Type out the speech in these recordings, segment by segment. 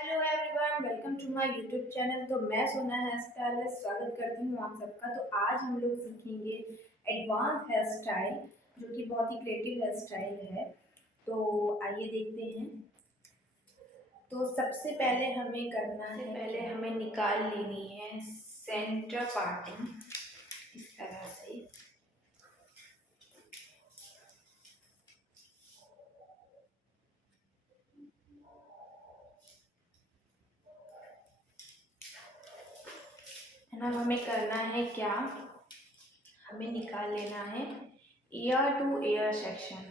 Hello everyone, welcome to my YouTube channel. तो मैं सोना हेयर स्टाइलिस्ट स्वागत करती हूँ आप सबका। तो आज हम लोग सीखेंगे एडवांस हेयर स्टाइल, जो कि बहुत ही क्रिएटिव हेयर स्टाइल है। तो आइए देखते हैं। तो सबसे पहले हमें करना है, पहले हमें निकाल लेनी है सेंटर पार्टिंग इस तरह से। है ना, हमें करना है क्या, हमें निकाल लेना है ईयर टू ईयर सेक्शन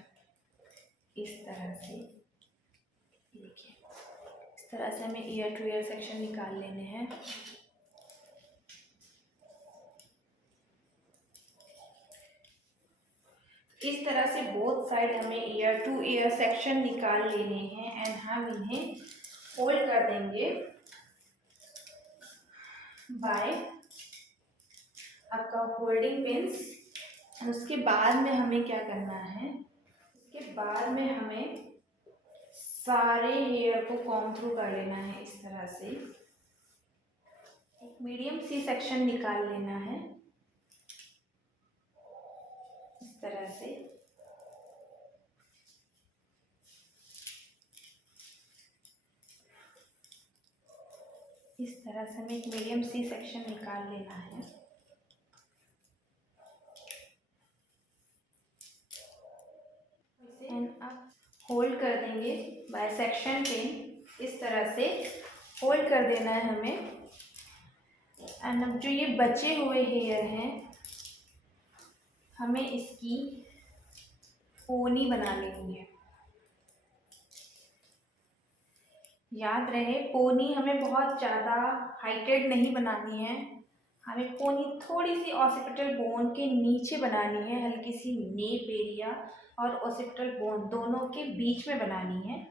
इस तरह से। देखिए, इस तरह से हमें ईयर टू ईयर सेक्शन निकाल लेने हैं। इस तरह से बोथ साइड हमें ईयर टू ईयर सेक्शन निकाल लेने हैं एंड हम इन्हें फोल्ड कर देंगे बाय आपका होल्डिंग पिंस। उसके बाद में हमें क्या करना है, उसके बाद में हमें सारे हेयर को कॉम्ब थ्रू कर लेना है। इस तरह से एक मीडियम सी सेक्शन निकाल लेना है इस तरह से। इस तरह से हमें एक मीडियम सी सेक्शन निकाल लेना है। एंड अब होल्ड कर देंगे बाय सेक्शन पिन। इस तरह से होल्ड कर देना है हमें। एंड अब जो ये बचे हुए हेयर हैं, हमें इसकी पोनी बना लेनी है। याद रहे, पोनी हमें बहुत ज़्यादा हाइटेड नहीं बनानी है। हमें पोनी थोड़ी सी ऑसिपिटल बोन के नीचे बनानी है, हल्की सी नेप एरिया और ऑसिपिटल बोन दोनों के बीच में बनानी है।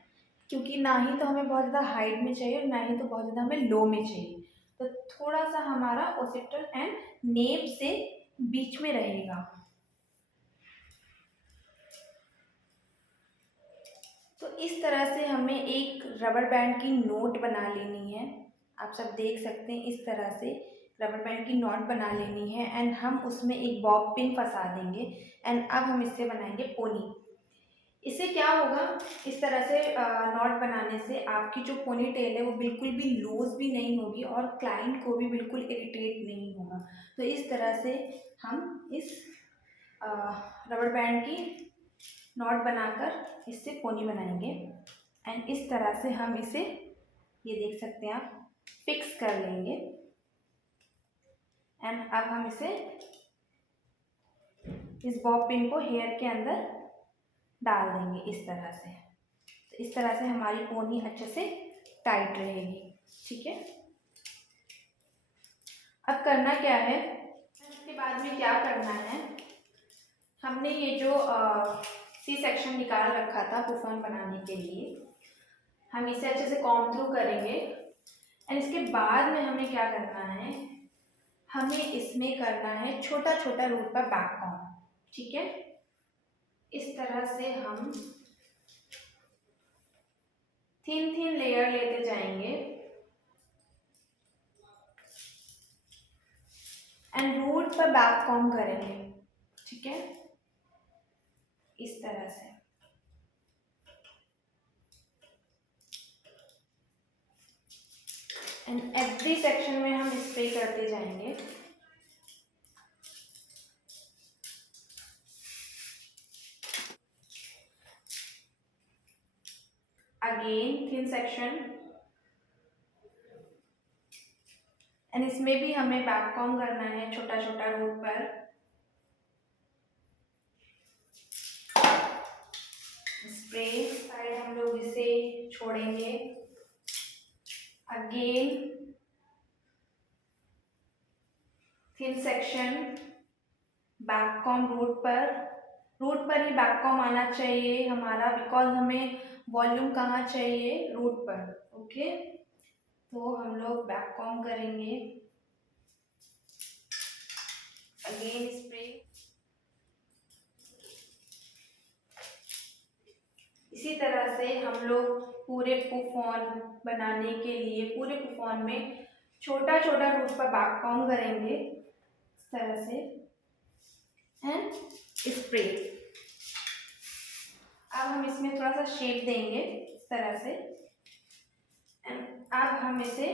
क्योंकि ना ही तो हमें बहुत ज़्यादा हाइट में चाहिए और ना ही तो बहुत ज़्यादा हमें लो में चाहिए। तो थोड़ा सा हमारा ऑसिपिटल एंड नेप से बीच में रहेगा। तो इस तरह से हमें एक रबर बैंड की नोट बना लेनी है। आप सब देख सकते हैं, इस तरह से रबर बैंड की नॉट बना लेनी है एंड हम उसमें एक बॉब पिन फंसा देंगे। एंड अब हम इससे बनाएंगे पोनी। इससे क्या होगा, इस तरह से नॉट बनाने से आपकी जो पोनी टेल है वो बिल्कुल भी लूज भी नहीं होगी और क्लाइंट को भी बिल्कुल इरिटेट नहीं होगा। तो इस तरह से हम इस रबर बैंड की नॉट बनाकर इससे पोनी बनाएंगे। एंड इस तरह से हम इसे, ये देख सकते हैं आप, फिक्स कर लेंगे। एंड अब हम इसे, इस बॉब पिन को हेयर के अंदर डाल देंगे इस तरह से। तो इस तरह से हमारी पोनी अच्छे से टाइट रहेगी। ठीक है, अब करना क्या है, इसके बाद में क्या करना है, हमने ये जो सी सेक्शन निकाल रखा था पुफन बनाने के लिए, हम इसे अच्छे से कॉम्ब थ्रू करेंगे। एंड इसके बाद में हमें क्या करना है, हमें इसमें करना है छोटा छोटा रूट पर बैक कॉम्ब। ठीक है, इस तरह से हम थिन थिन लेयर लेते जाएंगे एंड रूट पर बैक कॉम्ब करेंगे। ठीक है, इस तरह से। एंड एवरी सेक्शन में हम स्प्रे करते जाएंगे। अगेन थिन सेक्शन एंड इसमें भी हमें बैक कॉम्ब करना है छोटा छोटा रूट पर। स्प्रे साइड हम लोग इसे छोड़ेंगे। Again thin section, back comb root पर ही बैक कॉम्ब आना चाहिए हमारा, बिकॉज हमें वॉल्यूम कहाँ चाहिए, रूट पर। ओके, तो हम लोग बैक कॉम्ब करेंगे। अगेन स्प्रे, इसी तरह से हम लोग पूरे पुफॉन बनाने के लिए पूरे पुफॉन में छोटा छोटा रूट पर बैककॉम करेंगे इस तरह से एंड स्प्रे। अब हम इसमें थोड़ा सा शेप देंगे इस तरह से एंड अब हम इसे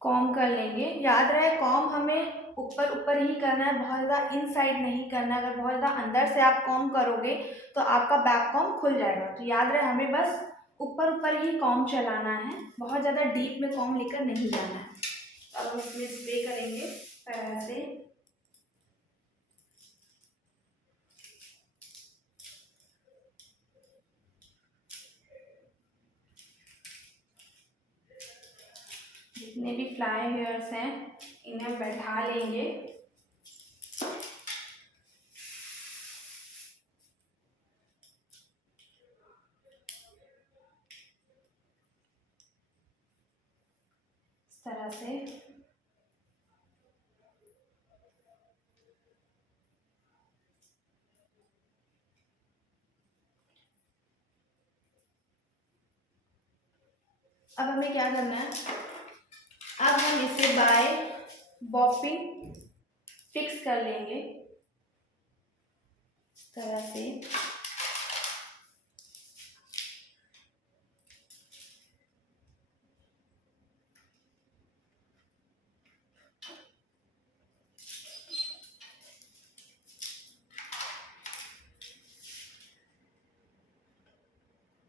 कॉम कर लेंगे। याद रहे कॉम हमें ऊपर ऊपर ही करना है, बहुत ज़्यादा इनसाइड नहीं करना। अगर बहुत ज़्यादा अंदर से आप कॉम करोगे तो आपका बैक कॉम खुल जाएगा। तो याद रहे हमें बस ऊपर ऊपर ही कॉम चलाना है, बहुत ज़्यादा डीप में कॉम लेकर नहीं जाना है। अब हम इसमें स्प्रे करेंगे इस तरह से। जितने भी फ्लाई हेयर्स हैं इन्हें बैठा लेंगे। इस तरह से अब हमें क्या करना है, अब हम इसे बाय बॉपिंग फिक्स कर लेंगे इस तरह से।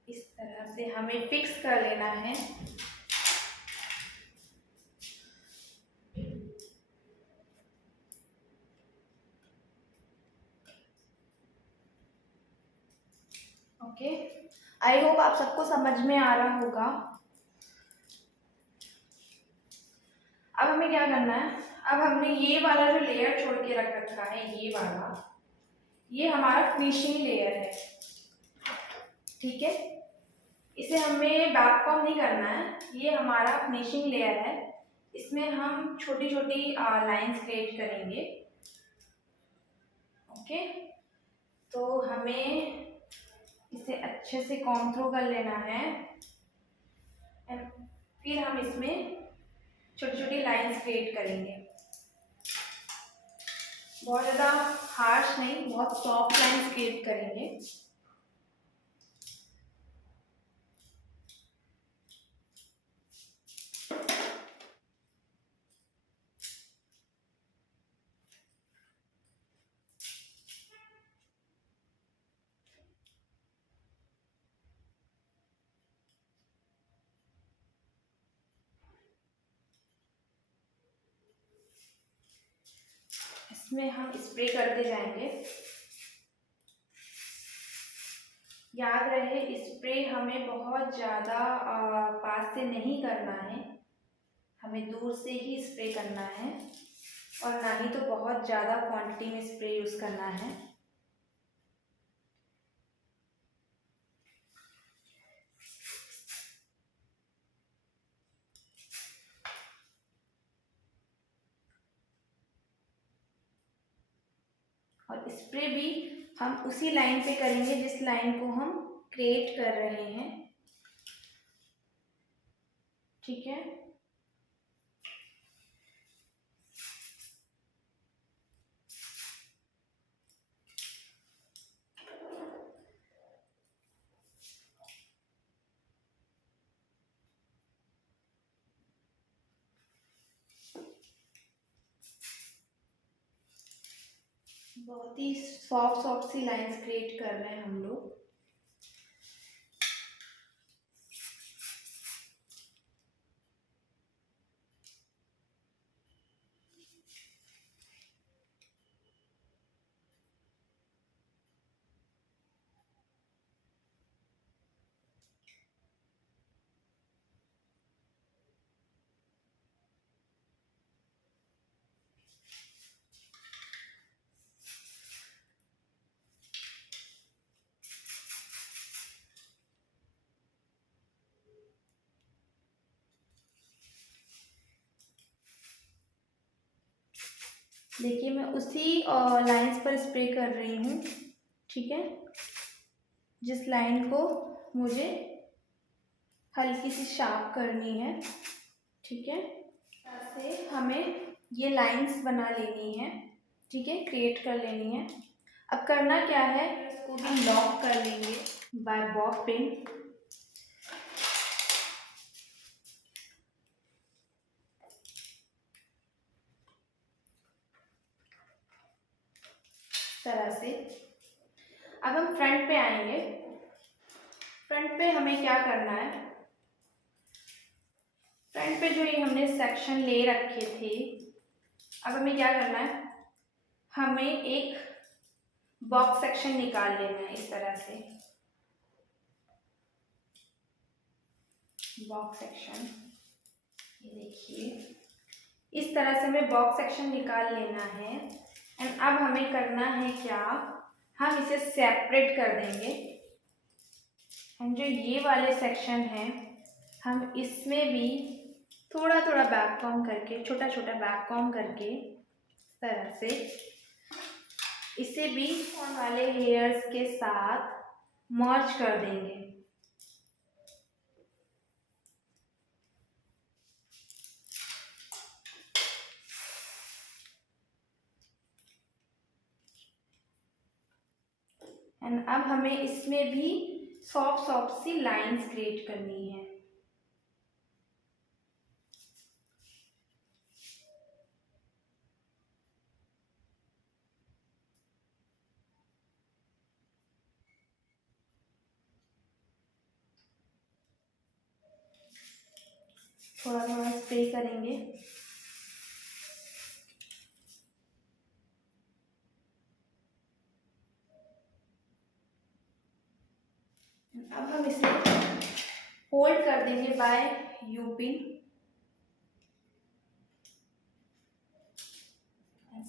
इस तरह से हमें फिक्स कर लेना है। ओके, आई होप आप सबको समझ में आ रहा होगा। अब हमें क्या करना है, अब हमने ये वाला जो लेयर छोड़ के रख रखा है, ये वाला, ये हमारा फिनिशिंग लेयर है, ठीक है। इसे हमें बैक कॉम नहीं करना है, ये हमारा फिनिशिंग लेयर है। इसमें हम छोटी छोटी लाइंस क्रिएट करेंगे। ओके, तो हमें इसे अच्छे से कॉम थ्रू कर लेना है एंड फिर हम इसमें छोटी छोटी लाइंस क्रिएट करेंगे। बहुत ज़्यादा हार्श नहीं, बहुत सॉफ्ट लाइंस क्रिएट करेंगे। इसमें हम स्प्रे करते जाएंगे। याद रहे स्प्रे हमें बहुत ज़्यादा पास से नहीं करना है, हमें दूर से ही स्प्रे करना है और ना ही तो बहुत ज़्यादा क्वांटिटी में स्प्रे यूज़ करना है। और स्प्रे भी हम उसी लाइन पे करेंगे जिस लाइन को हम क्रिएट कर रहे हैं, ठीक है। बहुत ही soft soft C lines create कर रहे हैं हम लोग। देखिए मैं उसी लाइंस पर स्प्रे कर रही हूँ, ठीक है, जिस लाइन को मुझे हल्की सी शार्प करनी है। ठीक है, ऐसे हमें ये लाइंस बना लेनी है। ठीक है, क्रिएट कर लेनी है। अब करना क्या है, इसको भी लॉक कर लेंगे बाय बॉब पिन। तरह से अब हम फ्रंट पे आएंगे। फ्रंट पे हमें क्या करना है, फ्रंट पे जो ये हमने सेक्शन ले रखे थे, अब हमें क्या करना है, हमें एक बॉक्स सेक्शन निकाल लेना है। इस तरह से बॉक्स सेक्शन, ये देखिए इस तरह से हमें बॉक्स सेक्शन निकाल लेना है। एंड अब हमें करना है क्या, हम इसे सेपरेट कर देंगे। एंड जो ये वाले सेक्शन है, हम इसमें भी थोड़ा थोड़ा बैक कॉम करके, छोटा छोटा बैक कॉम करके इस तरह से इसे भी वाले लेयर्स के साथ मर्ज कर देंगे। एंड अब हमें इसमें भी soft soft C lines create करनी है। थोड़ा थोड़ा स्प्रे करेंगे। अब हम इसे होल्ड कर देंगे बाय यू पिन।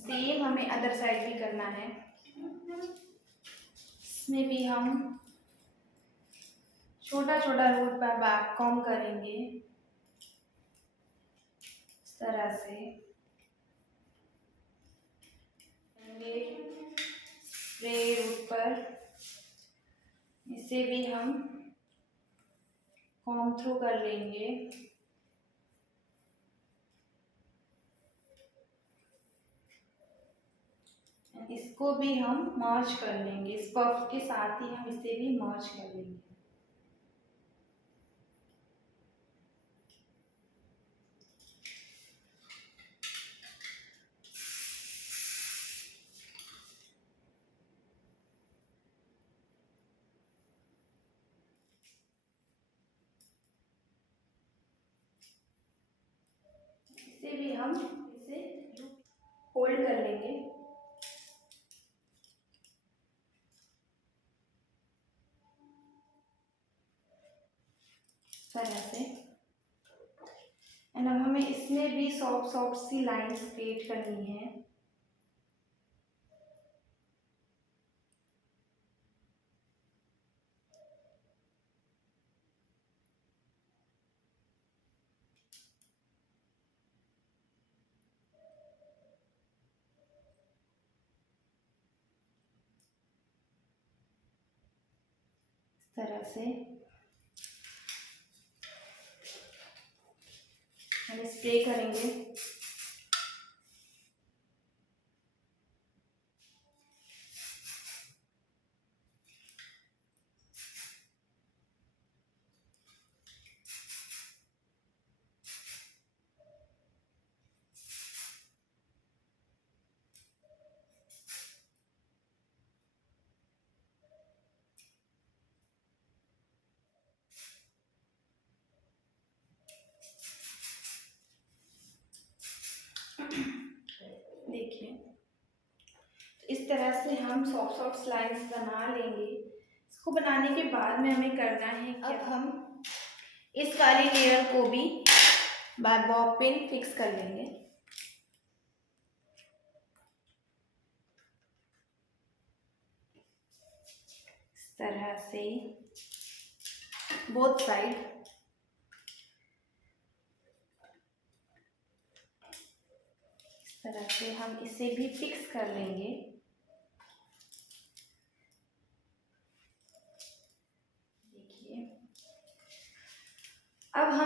सेम हमें अदर साइड भी करना है। इसमें भी हम छोटा छोटा रूट पर बैक कॉम करेंगे इस तरह से। स्प्रे रूट पर इसे भी हम कॉम थ्रू कर लेंगे। इसको भी हम मर्ज कर लेंगे, इस पफ के साथ ही हम इसे भी मर्ज कर लेंगे। इसे भी हम इसे होल्ड कर लेंगे। तरह से। एंड अब हमें इसमें भी soft soft C lines create करनी है। इस तरह से हम स्प्रे करेंगे। देखिए इस तरह से हम सॉफ्ट सॉफ्ट लाइंस बना लेंगे। इसको बनाने के बाद में हमें करना है, अब हम इस वाली लेयर को भी बाय बॉब पिन फिक्स कर लेंगे इस तरह से बोथ साइड। इस तरह से हम इसे भी फिक्स कर लेंगे। देखिए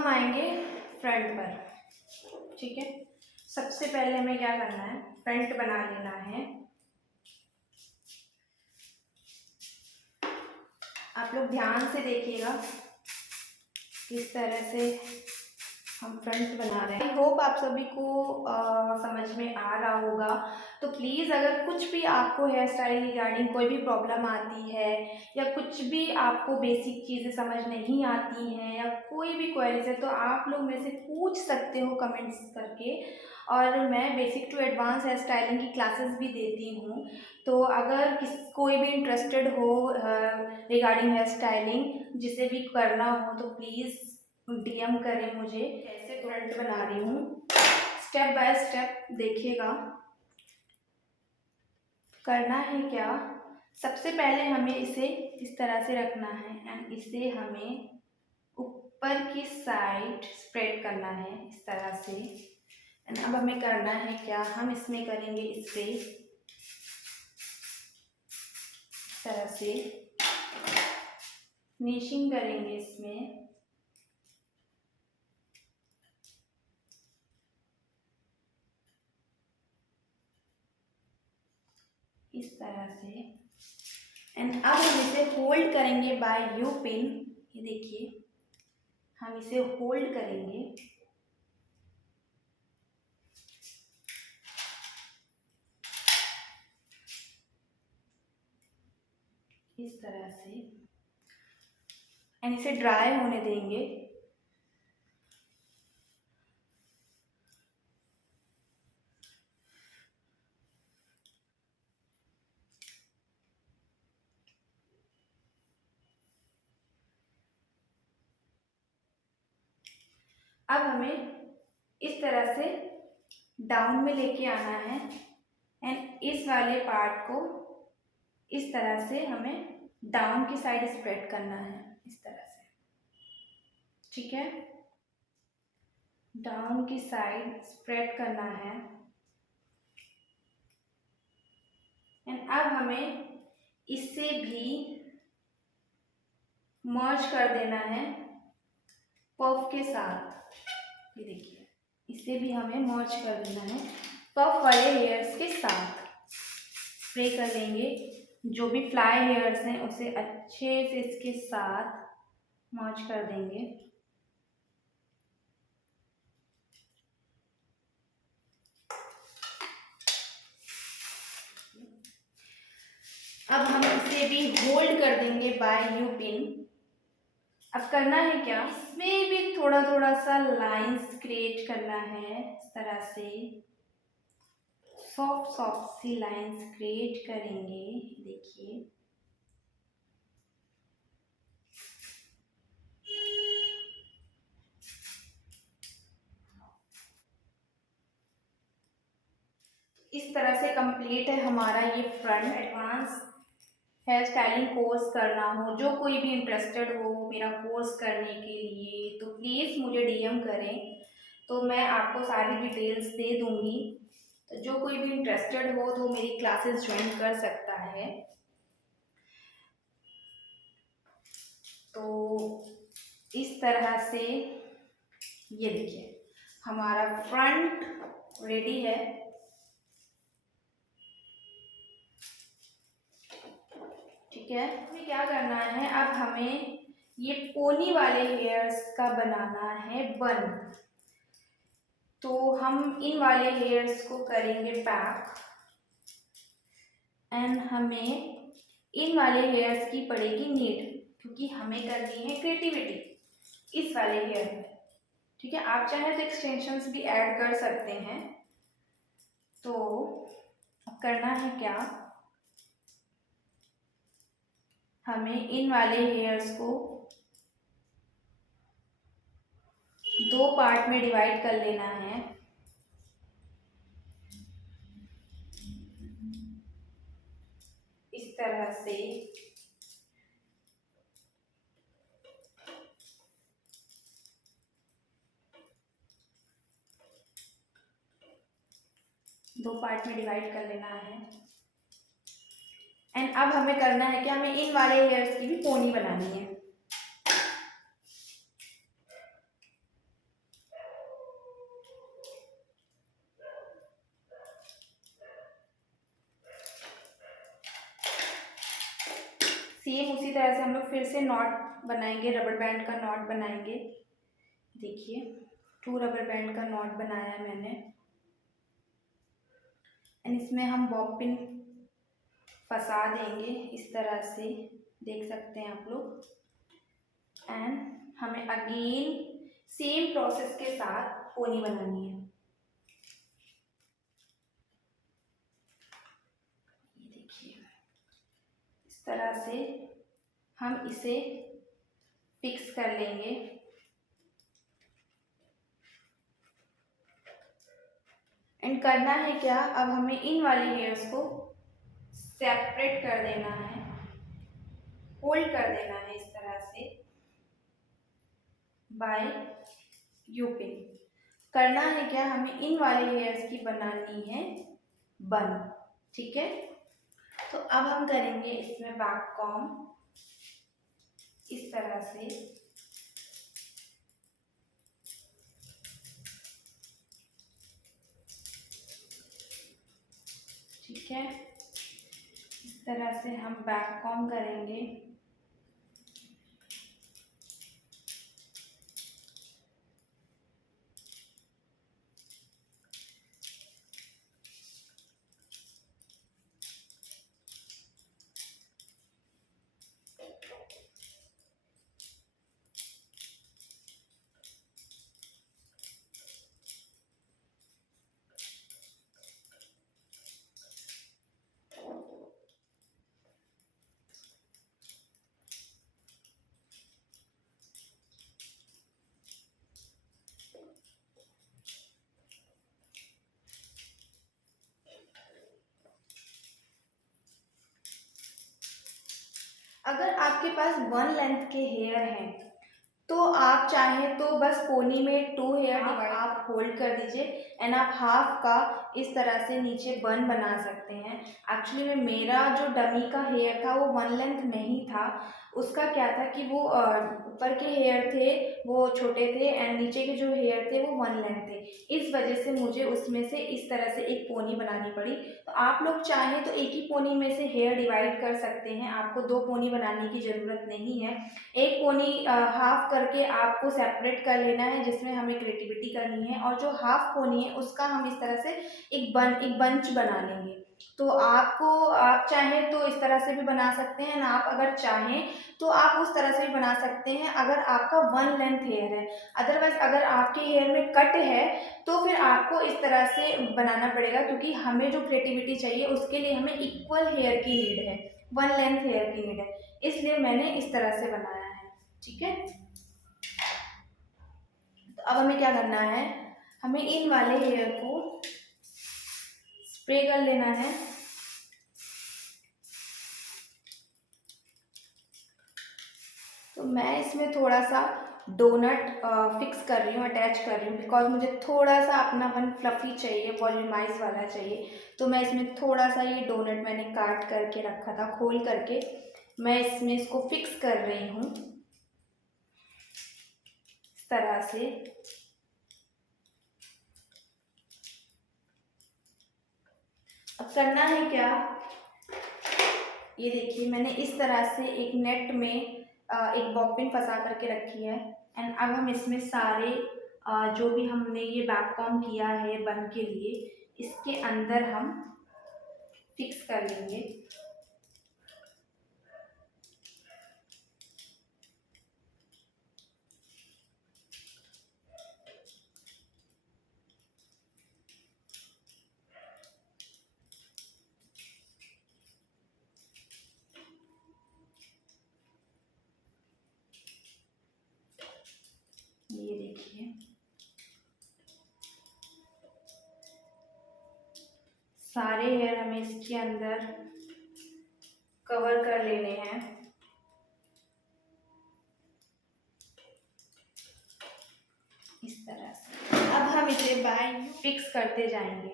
हम आएंगे फ्रंट पर। ठीक है, सबसे पहले हमें क्या करना है, फ्रंट बना लेना है। आप लोग ध्यान से देखिएगा किस तरह से हम फ्रंट बना रहे हैं। आई होप आप सभी को समझ में आ रहा होगा। तो प्लीज़ अगर कुछ भी आपको हेयर स्टाइल रिगार्डिंग कोई भी प्रॉब्लम आती है या कुछ भी आपको बेसिक चीज़ें समझ नहीं आती हैं या कोई भी क्वेरीज है, तो आप लोग मेरे से पूछ सकते हो कमेंट्स करके। और मैं basic to advance hair styling की क्लासेस भी देती हूँ। तो अगर कोई भी इंटरेस्टेड हो रिगार्डिंग हेयर स्टाइलिंग, जिसे भी करना हो, तो प्लीज़ डीएम करें मुझे। कैसे फ्रंट बना रही हूँ स्टेप बाय स्टेप देखिएगा। करना है क्या, सबसे पहले हमें इसे इस तरह से रखना है एंड इसे हमें ऊपर की साइड स्प्रेड करना है इस तरह से। एंड अब हमें करना है क्या, हम इसमें करेंगे इसे इस तरह से फिनिशिंग करेंगे इसमें। इस तरह से एंड अब हम इसे होल्ड करेंगे बाय यू पिन। ये देखिए, हम इसे होल्ड करेंगे इस तरह से एंड इसे ड्राई होने देंगे। अब हमें इस तरह से डाउन में लेके आना है एंड इस वाले पार्ट को इस तरह से हमें डाउन की साइड स्प्रेड करना है इस तरह से। ठीक है, डाउन की साइड स्प्रेड करना है एंड अब हमें इसे भी मर्ज कर देना है पफ के साथ। ये देखिए, इसे भी हमें मर्ज कर देना है पफ वाले हेयर्स के साथ। स्प्रे कर लेंगे, जो भी फ्लाई हेयर्स हैं उसे अच्छे से इसके साथ मर्ज कर देंगे। अब हम इसे भी होल्ड कर देंगे बाय यू पिन। अब करना है क्या, इसमें भी थोड़ा थोड़ा सा लाइंस क्रिएट करना है इस तरह से, soft soft C lines create करेंगे। देखिए, इस तरह से कंप्लीट है हमारा ये front. Advance hair styling course करना हो, जो कोई भी इंटरेस्टेड हो मेरा कोर्स करने के लिए, तो प्लीज़ मुझे डीएम करें, तो मैं आपको सारी डिटेल्स दे दूँगी। तो जो कोई भी इंटरेस्टेड हो तो मेरी क्लासेस ज्वाइन कर सकता है। तो इस तरह से ये देखिए हमारा फ्रंट रेडी है। ठीक है, हमें क्या करना है, अब हमें ये पोनी वाले हेयर्स का बनाना है बन। तो हम इन वाले हेयर्स को करेंगे पैक एंड हमें इन वाले हेयर्स की पड़ेगी नीड, क्योंकि हमें करनी है क्रिएटिविटी इस वाले हेयर में। ठीक है, आप चाहे तो एक्सटेंशंस भी ऐड कर सकते हैं। तो अब करना है क्या, हमें इन वाले हेयर्स को दो पार्ट में डिवाइड कर लेना है। इस तरह से दो पार्ट में डिवाइड कर लेना है एंड अब हमें करना है कि हमें इन वाले हेयर्स की भी पोनी बनानी है। तरह से हम लोग फिर से नॉट बनाएंगे, रबर बैंड का नॉट बनाएंगे। देखिए 2 रबर बैंड का नॉट बनाया मैंने एंड इसमें हम बॉब पिन फंसा देंगे इस तरह से, देख सकते हैं आप लोग। एंड हमें अगेन सेम प्रोसेस के साथ पोनी बनानी है। ये देखिए इस तरह से हम इसे फिक्स कर लेंगे। एंड करना है क्या, अब हमें इन वाले हेयर्स को सेपरेट कर देना है, होल्ड कर देना है इस तरह से बाय यू पिन। करना है क्या, हमें इन वाले हेयर्स की बनानी है बन, ठीक है। तो अब हम करेंगे इसमें बैक कॉम्ब इस तरह से, ठीक है। इस तरह से हम बैक कॉम्ब करेंगे। अगर आपके पास 1 लेंथ के हेयर हैं तो आप चाहें तो बस पोनी में 2 हेयर आप होल्ड कर दीजिए एंड आप हाफ का इस तरह से नीचे बन बना सकते हैं। एक्चुअली में मेरा जो डमी का हेयर था वो 1 लेंथ नहीं था, उसका क्या था कि वो ऊपर के हेयर थे वो छोटे थे एंड नीचे के जो हेयर थे वो 1 लेंथ थे। इस वजह से मुझे उसमें से इस तरह से एक पोनी बनानी पड़ी। तो आप लोग चाहें तो एक ही पोनी में से हेयर डिवाइड कर सकते हैं, आपको 2 पोनी बनाने की ज़रूरत नहीं है। एक पोनी हाफ करके आपको सेपरेट कर लेना है जिसमें हमें क्रिएटिविटी करनी है, और जो हाफ पोनी है उसका हम इस तरह से एक बंच बना लेंगे। तो आप चाहें तो इस तरह से भी बना सकते हैं ना, आप अगर चाहें तो आप उस तरह से भी बना सकते हैं अगर आपका 1 लेंथ हेयर है। अदरवाइज अगर आपके हेयर में कट है तो फिर आपको इस तरह से बनाना पड़ेगा, क्योंकि हमें जो क्रिएटिविटी चाहिए उसके लिए हमें इक्वल हेयर की नीड है, 1 लेंथ हेयर की नीड है, इसलिए मैंने इस तरह से बनाया है, ठीक है। तो अब हमें क्या करना है, हमें इन वाले हेयर को स्प्रे कर लेना है। तो मैं इसमें थोड़ा सा डोनट फिक्स कर रही हूँ, अटैच कर रही हूँ, बिकॉज मुझे थोड़ा सा अपनापन फ्लफी चाहिए, वॉल्यूमाइज वाला चाहिए। तो मैं इसमें थोड़ा सा ये डोनट मैंने काट करके रखा था, खोल करके मैं इसमें इसको फिक्स कर रही हूँ इस तरह से। अब करना है क्या, ये देखिए मैंने इस तरह से एक नेट में एक बॉबिन फंसा करके रखी है एंड अब हम इसमें सारे जो भी हमने ये बैक कॉम्ब किया है बन के लिए, इसके अंदर हम फिक्स कर लेंगे। ये देखिए सारे हेयर हमें इसके अंदर कवर कर लेने हैं। इस तरह से अब हम इसे बाय फिक्स करते जाएंगे।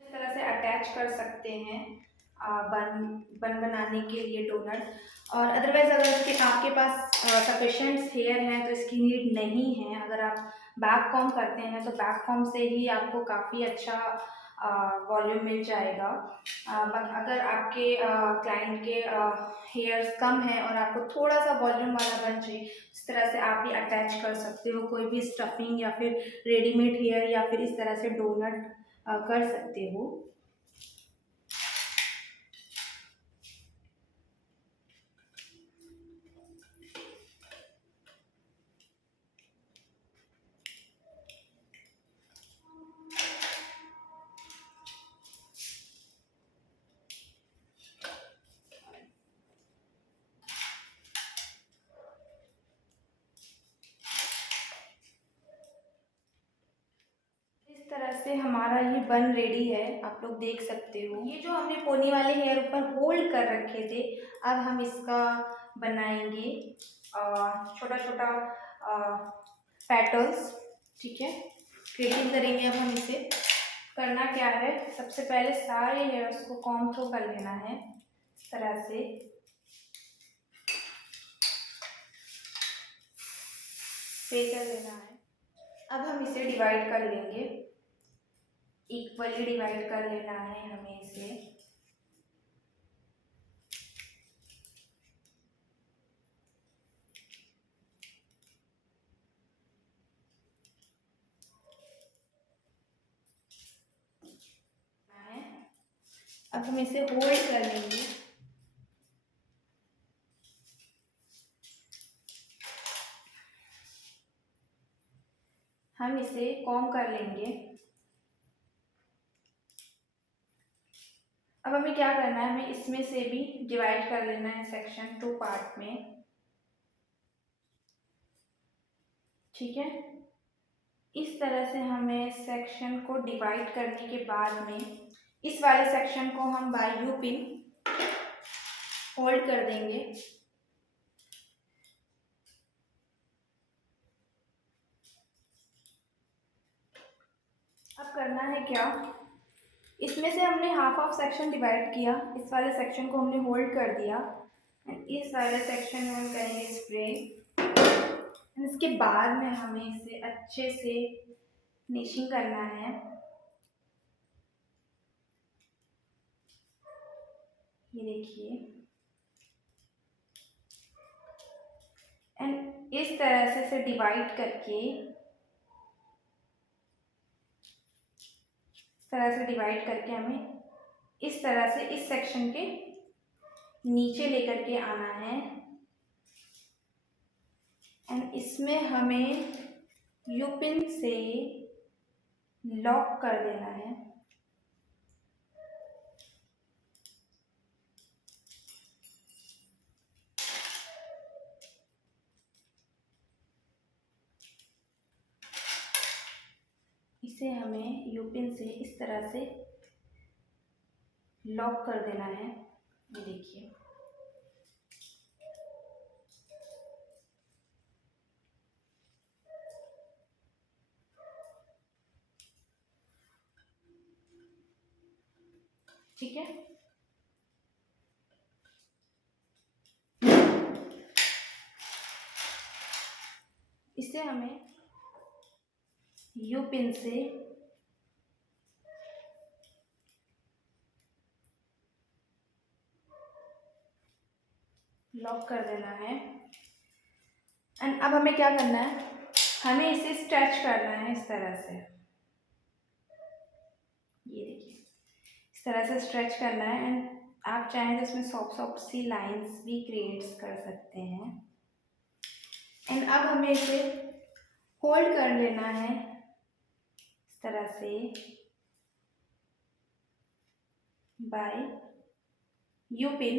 इस तरह से अटैच कर सकते हैं बन बनाने के लिए डोनट, और अदरवाइज अगर आपके पास सफिशेंट हेयर है तो इसकी नीड नहीं है। अगर आप बैक कॉम्ब करते हैं तो बैक कॉम्ब से ही आपको काफ़ी अच्छा वॉल्यूम मिल जाएगा। बट अगर आपके क्लाइंट के हेयर्स कम हैं और आपको थोड़ा सा वॉल्यूम वाला बन चाहिए, इस तरह से आप भी अटैच कर सकते हो कोई भी स्टफिंग या फिर रेडीमेड हेयर या फिर इस तरह से डोनट कर सकते हो। इस तरह से हमारा ये बन रेडी है, आप लोग देख सकते हो। ये जो हमने पोनी वाले हेयर ऊपर होल्ड कर रखे थे, अब हम इसका बनाएंगे छोटा छोटा पेटल्स। ठीक है, क्रिएटिंग करेंगे। अब हम इसे करना क्या है, सबसे पहले सारे हेयर्स को कॉम्ब थ्रो कर लेना है इस तरह से। पे कर लेना है। अब हम इसे डिवाइड कर लेंगे, इक्वली डिवाइड कर लेना है हमें इसे। अब हम इसे होल्ड कर लेंगे। हम इसे कॉम्ब कर लेंगे। अब हमें क्या करना है, हमें इसमें से भी डिवाइड कर लेना है सेक्शन 2 पार्ट में। ठीक है, इस तरह से हमें सेक्शन को डिवाइड करने के बाद में इस वाले सेक्शन को हम बाय यू पिन होल्ड कर देंगे। अब करना है क्या, इसमें से हमने हाफ सेक्शन डिवाइड किया, इस वाले सेक्शन को हमने होल्ड कर दिया एंड इस वाले सेक्शन में हम करेंगे स्प्रे। इसके बाद में हमें इसे अच्छे से फिनिशिंग करना है। ये देखिए, एंड इस तरह से इसे डिवाइड करके हमें इस तरह से इस सेक्शन के नीचे लेकर के आना है एंड इसमें हमें यू पिन से लॉक कर देना है। इसे हमें यू पिन से इस तरह से लॉक कर देना है। ये देखिए, ठीक है। इसे हमें यू पिन से लॉक कर देना है एंड अब हमें क्या करना है, हमें इसे स्ट्रेच करना है इस तरह से। ये देखिए, इस तरह से स्ट्रेच करना है एंड आप चाहें तो इसमें सॉफ्ट सॉफ्ट सी लाइंस भी क्रिएट कर सकते हैं। एंड अब हमें इसे होल्ड कर लेना है इस तरह से बाय यू पिन,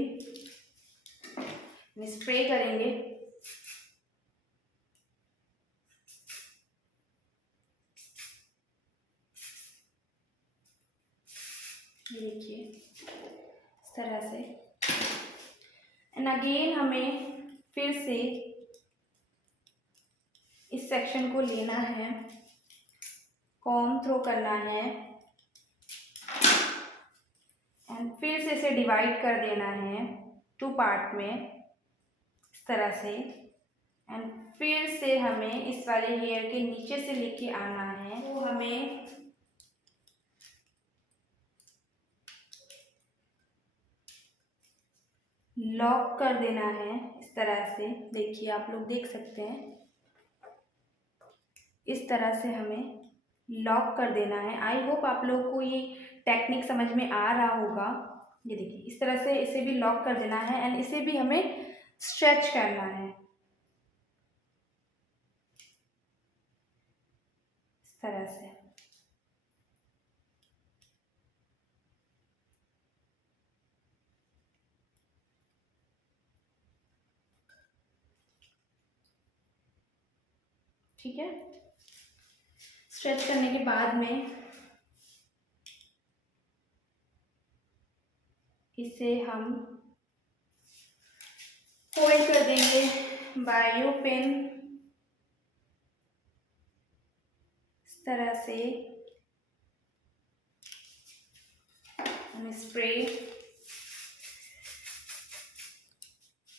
स्प्रे करेंगे। ये देखिए, इस तरह से एंड अगेन हमें फिर से इस सेक्शन को लेना है, कॉम्ब थ्रो करना है एंड फिर से इसे डिवाइड कर देना है 2 पार्ट में इस तरह से एंड फिर से हमें इस वाले हेयर के नीचे से लेके आना है, तो हमें लॉक कर देना है इस तरह से। देखिए आप लोग देख सकते हैं, इस तरह से हमें लॉक कर देना है। आई होप आप लोगों को ये टेक्निक समझ में आ रहा होगा। ये देखिए इस तरह से इसे भी लॉक कर देना है एंड इसे भी हमें स्ट्रेच करना है इस तरह से। ठीक है, स्ट्रेच करने के बाद में इसे हम फोल्ड कर देंगे बायो पेन इस तरह से, स्प्रे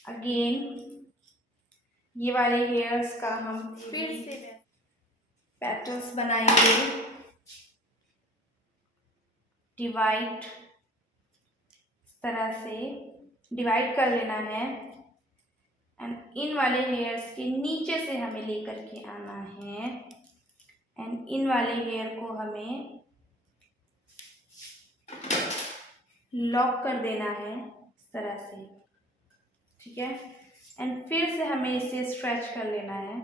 अगेन ये वाले हेयर्स का हम फिर से पेटल्स बनाएंगे, डिवाइड इस तरह से डिवाइड कर लेना है एंड इन वाले हेयर्स के नीचे से हमें लेकर के आना है एंड इन वाले हेयर को हमें लॉक कर देना है इस तरह से। ठीक है, एंड फिर से हमें इसे स्ट्रेच कर लेना है।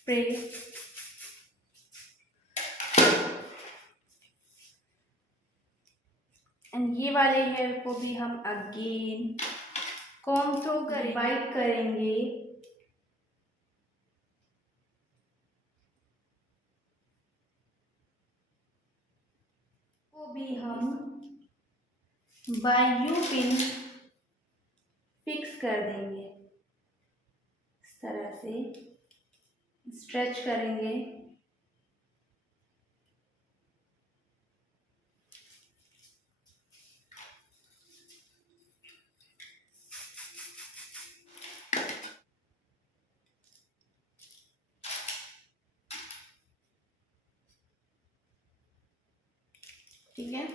स्प्रे एंड ये वाले हेयर को भी हम अगेन कॉम्ब थ्रू कर डिवाइड करेंगे को भी हम बाय यू पिन फिक्स कर देंगे इस तरह से, स्ट्रेच करेंगे ठीक है।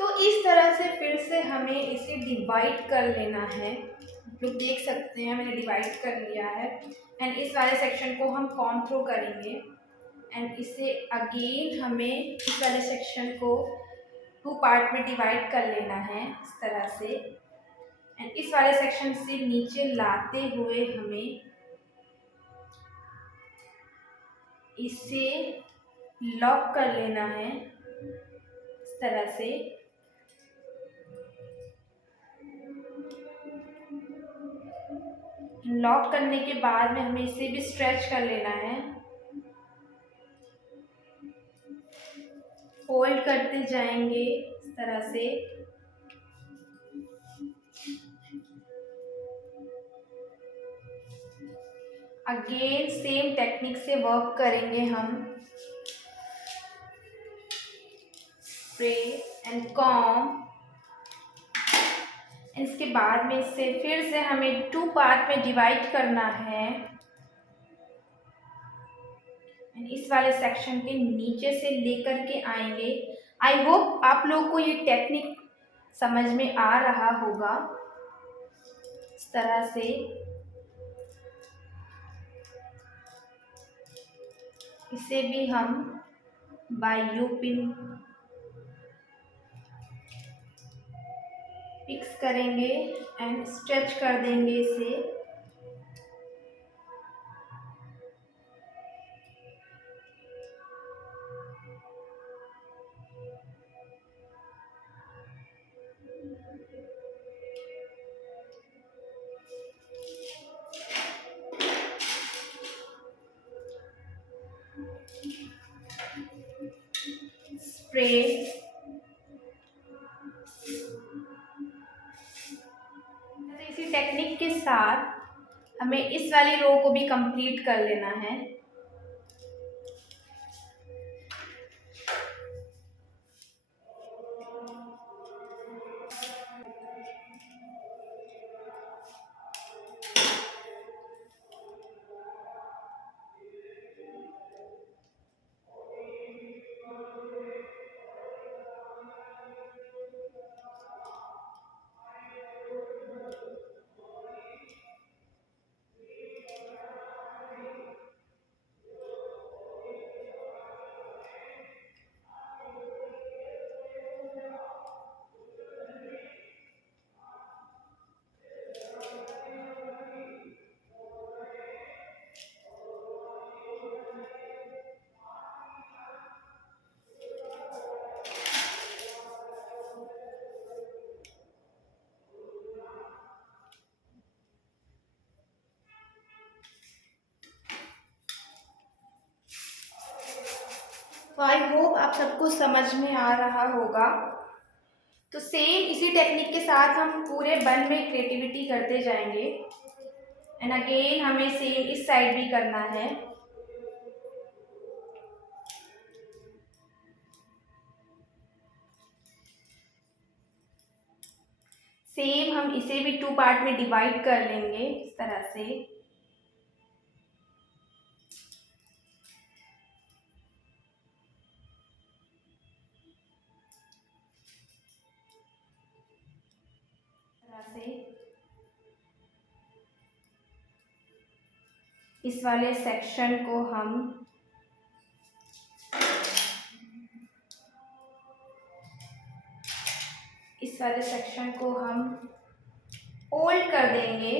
तो इस तरह से फिर से हमें इसे डिवाइड कर लेना है। आप लोग देख सकते हैं मैंने डिवाइड कर लिया है एंड इस वाले सेक्शन को हम कॉम्ब थ्रू करेंगे एंड इसे अगेन हमें इस वाले सेक्शन को 2 पार्ट में डिवाइड कर लेना है इस तरह से एंड इस वाले सेक्शन से नीचे लाते हुए हमें इसे लॉक कर लेना है इस तरह से। लॉक करने के बाद में हमें इसे भी स्ट्रेच कर लेना है, फोल्ड करते जाएंगे इस तरह से। अगेन सेम टेक्निक से वर्क करेंगे हम, स्प्रे एंड कॉम्ब। इसके बाद में इसे फिर से हमें 2 पार्ट में डिवाइड करना है इस वाले सेक्शन के नीचे से लेकर के आएंगे। आई होप आप लोग को ये टेक्निक समझ में आ रहा होगा। इस तरह से इसे भी हम बाय यू पिन फिक्स करेंगे एंड स्ट्रेच कर देंगे इसे। स्प्रे इसी टेक्निक के साथ हमें इस वाली रो को भी कंप्लीट कर लेना है। तो आई होप आप सबको समझ में आ रहा होगा। तो सेम इसी टेक्निक के साथ हम पूरे बन में क्रिएटिविटी करते जाएंगे। एंड अगेन हमें सेम इस साइड भी करना है। सेम हम इसे भी 2 पार्ट में डिवाइड कर लेंगे इस तरह से। इस वाले सेक्शन को हम फोल्ड कर देंगे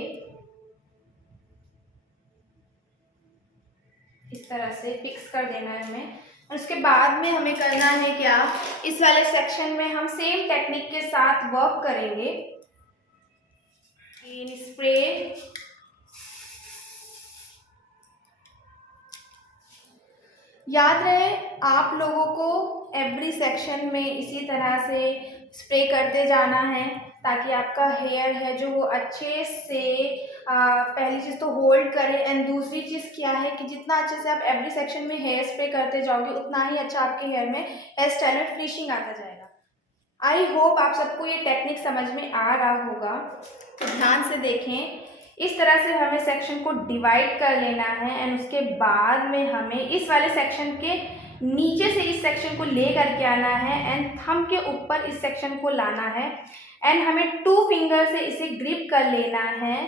इस तरह से, फिक्स कर देना है हमें। और उसके बाद में हमें करना है क्या, इस वाले सेक्शन में हम सेम टेक्निक के साथ वर्क करेंगे। इन स्प्रे याद रहे आप लोगों को एवरी सेक्शन में इसी तरह से स्प्रे करते जाना है ताकि आपका हेयर है जो वो अच्छे से पहली चीज़ तो होल्ड करे। एंड दूसरी चीज़ क्या है कि जितना अच्छे से आप एवरी सेक्शन में हेयर स्प्रे करते जाओगे उतना ही अच्छा आपके हेयर में हेयर स्टाइल में फिनिशिंग आता जाएगा। आई होप आप सबको ये टेक्निक समझ में आ रहा होगा। तो ध्यान से देखें, इस तरह से हमें सेक्शन को डिवाइड कर लेना है। एंड उसके बाद में हमें इस वाले सेक्शन के नीचे से इस सेक्शन को ले करके आना है एंड थंब के ऊपर इस सेक्शन को लाना है। एंड हमें 2 फिंगर से इसे ग्रिप कर लेना है।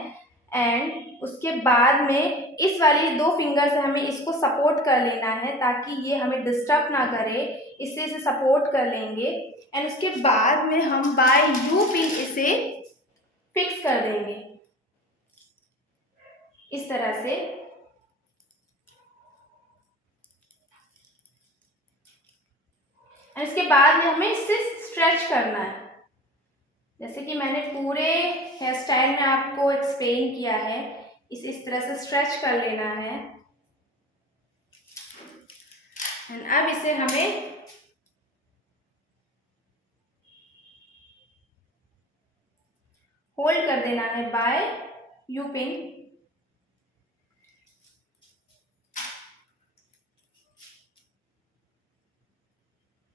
एंड उसके बाद में इस वाली 2 फिंगर से हमें इसको सपोर्ट कर लेना है ताकि ये हमें डिस्टर्ब ना करे। इससे इसे सपोर्ट कर लेंगे। एंड उसके बाद में हम बाय यू पिन इसे फिक्स कर देंगे इस तरह से। इसके बाद में हमें इसे स्ट्रेच करना है, जैसे कि मैंने पूरे हेयर स्टाइल में आपको एक्सप्लेन किया है। इसे इस तरह से स्ट्रेच कर लेना है। एंड अब इसे हमें होल्ड कर देना है बाय यू पिन।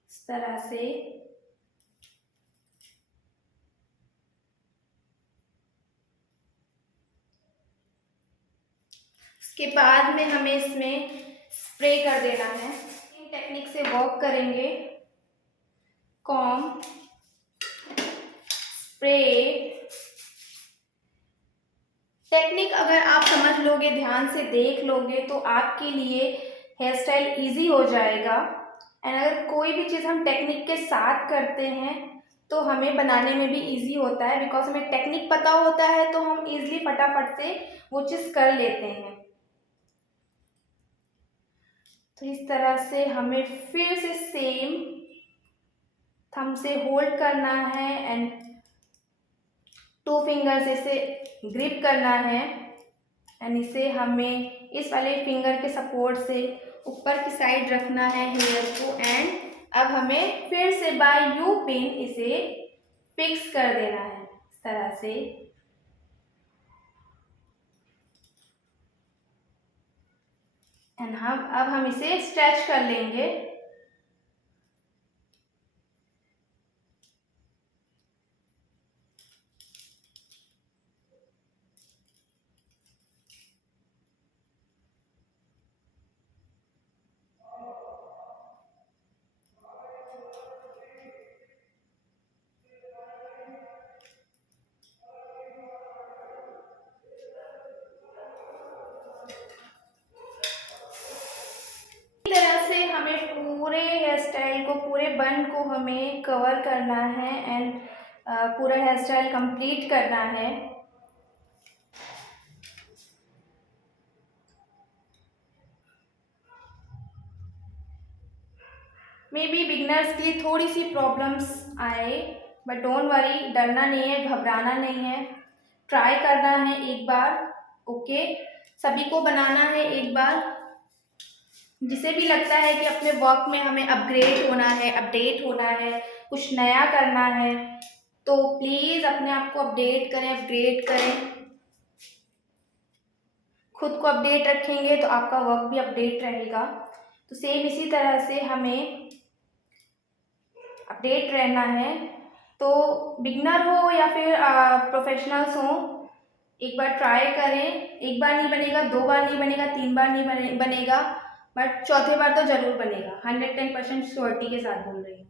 इस तरह से उसके बाद में हमें इसमें स्प्रे कर देना है। इन टेक्निक से वर्क करेंगे। कॉम्ब, स्प्रे टेक्निक अगर आप समझ लोगे, ध्यान से देख लोगे तो आपके लिए हेयर स्टाइल ईजी हो जाएगा। एंड अगर कोई भी चीज़ हम टेक्निक के साथ करते हैं तो हमें बनाने में भी इजी होता है, बिकॉज हमें टेक्निक पता होता है तो हम इजीली फटाफट से वो चीज़ कर लेते हैं। तो इस तरह से हमें फिर से सेम थंब से होल्ड करना है एंड 2 फिंगर से इसे ग्रिप करना है। एंड इसे हमें इस वाले फिंगर के सपोर्ट से ऊपर की साइड रखना है हेयर को। एंड अब हमें फिर से बाय यू पिन इसे फिक्स कर देना है इस तरह से। एंड अब हम इसे स्ट्रेच कर लेंगे। इस तरह से हमें पूरे हेयर स्टाइल को, पूरे बन को हमें कवर करना है एंड पूरा हेयर स्टाइल कंप्लीट करना है। मे बी बिगनर्स के लिए थोड़ी सी प्रॉब्लम्स आए, बट डोंट वरी, डरना नहीं है, घबराना नहीं है, ट्राई करना है एक बार। ओके, सभी को बनाना है एक बार। जिसे भी लगता है कि अपने वर्क में हमें अपग्रेड होना है, अपडेट होना है, कुछ नया करना है, तो प्लीज़ अपने आप को अपडेट करें, अपग्रेड करें। खुद को अपडेट रखेंगे तो आपका वर्क भी अपडेट रहेगा। तो सेम इसी तरह से हमें अपडेट रहना है। तो बिगनर हो या फिर प्रोफेशनल्स हो, एक बार ट्राई करें। एक बार नहीं बनेगा, 2 बार नहीं बनेगा, 3 बार नहीं बनेगा, बट चौथे बार तो जरूर बनेगा। 110% श्योरिटी के साथ बोल रही हूँ।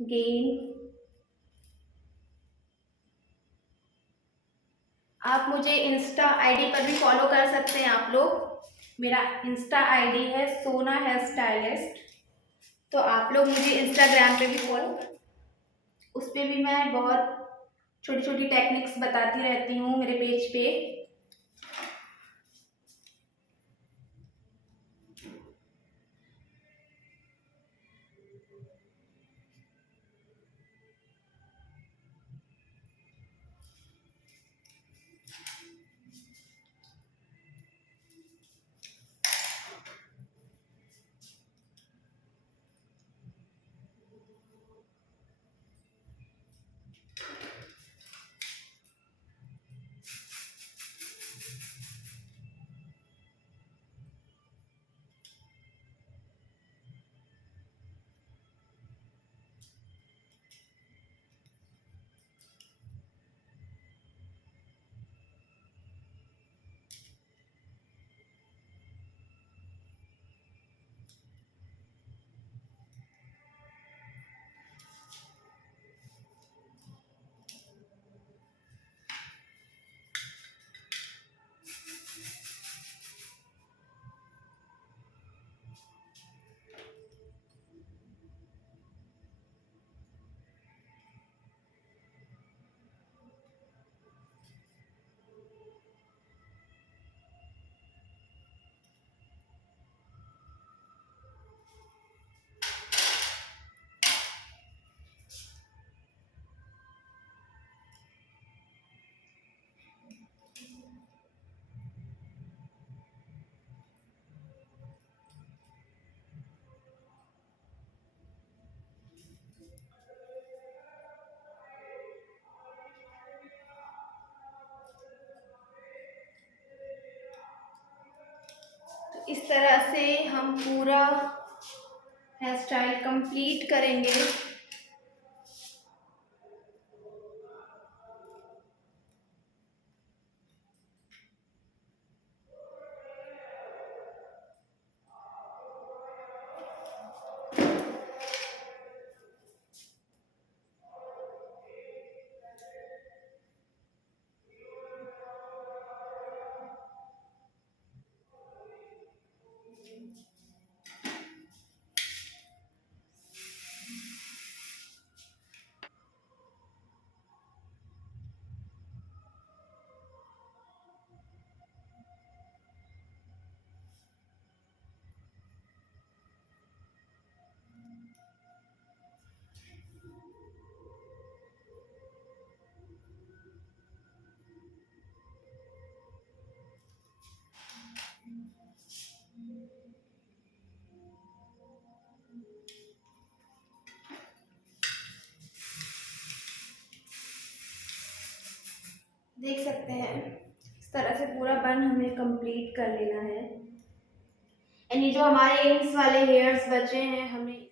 गेन, आप मुझे इंस्टा आईडी पर भी फॉलो कर सकते हैं आप लोग। मेरा इंस्टा आईडी है सोना हेयर स्टाइलिस्ट। तो आप लोग मुझे इंस्टाग्राम पे भी फॉलो, उस पर भी मैं बहुत छोटी छोटी टेक्निक्स बताती रहती हूँ मेरे पेज पे। तो इस तरह से हम पूरा हेयर स्टाइल कंप्लीट करेंगे। देख सकते हैं इस तरह से पूरा बन हमें कंप्लीट कर लेना है। एंड ये जो हमारे इंक्स वाले हेयर्स बचे हैं हमें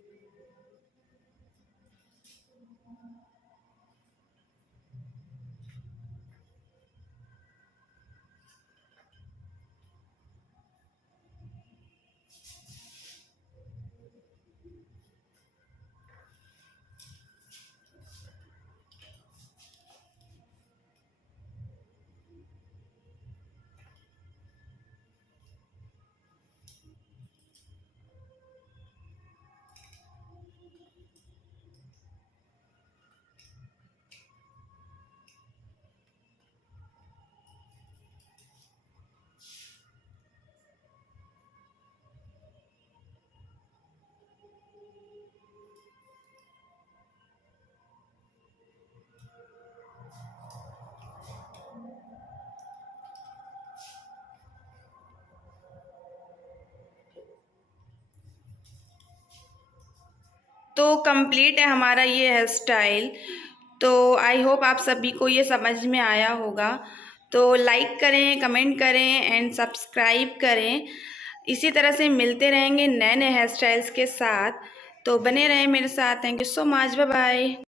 तो कंप्लीट है हमारा ये हेयर स्टाइल। तो आई होप आप सभी को ये समझ में आया होगा। तो लाइक करें, कमेंट करें एंड सब्सक्राइब करें। इसी तरह से मिलते रहेंगे नए नए हेयर स्टाइल्स के साथ। तो बने रहें मेरे साथ। Thank you so much. Bye bye.